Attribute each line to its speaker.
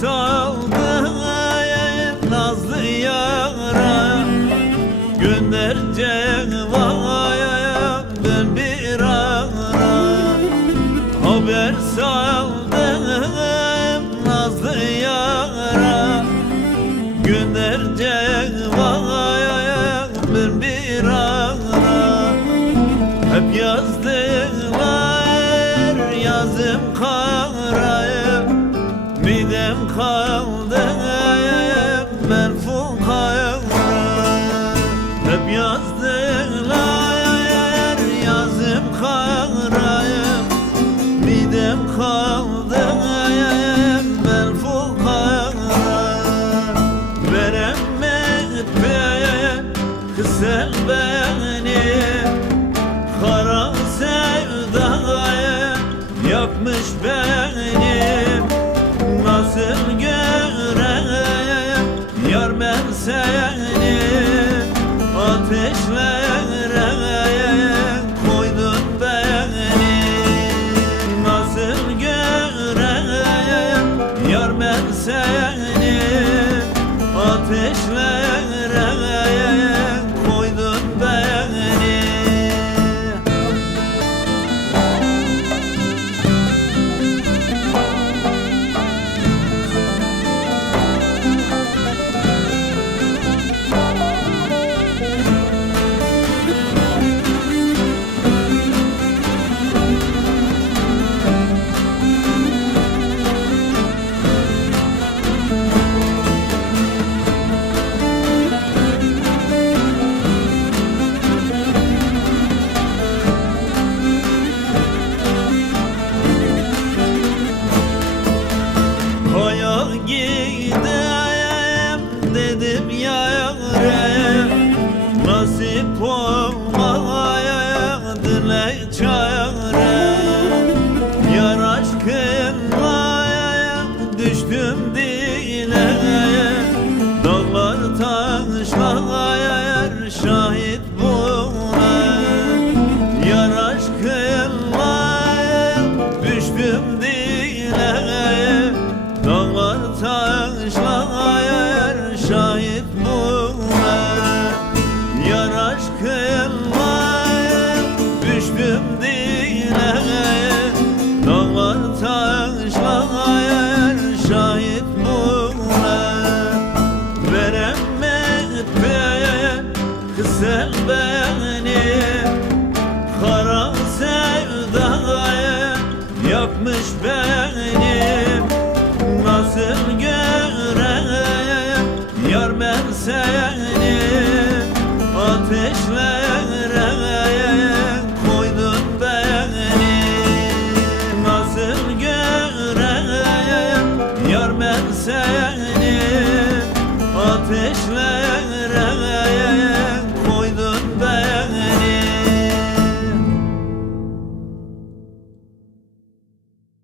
Speaker 1: saldı nazlı yara. Gönderecek vaya ben bir ara. Haber saldı nazlı yara. Gönderecek vaya ben bir ara. Hep yazdı Kara sevdaya yakmış beni. Nasıl göreyim yar ben seni? Ateşlere koydun beni. Nasıl göreyim yar ben seni? Ateşlere dedim yâre Nasip olmaya dile çare Yar aşkınla düştüm dile. Dağlar taşlar şahit buna. Yar aşkınla düştüm kısel beni Kara sevdaya yakmış beni Nasıl göreyim yar ben seni Ateşlere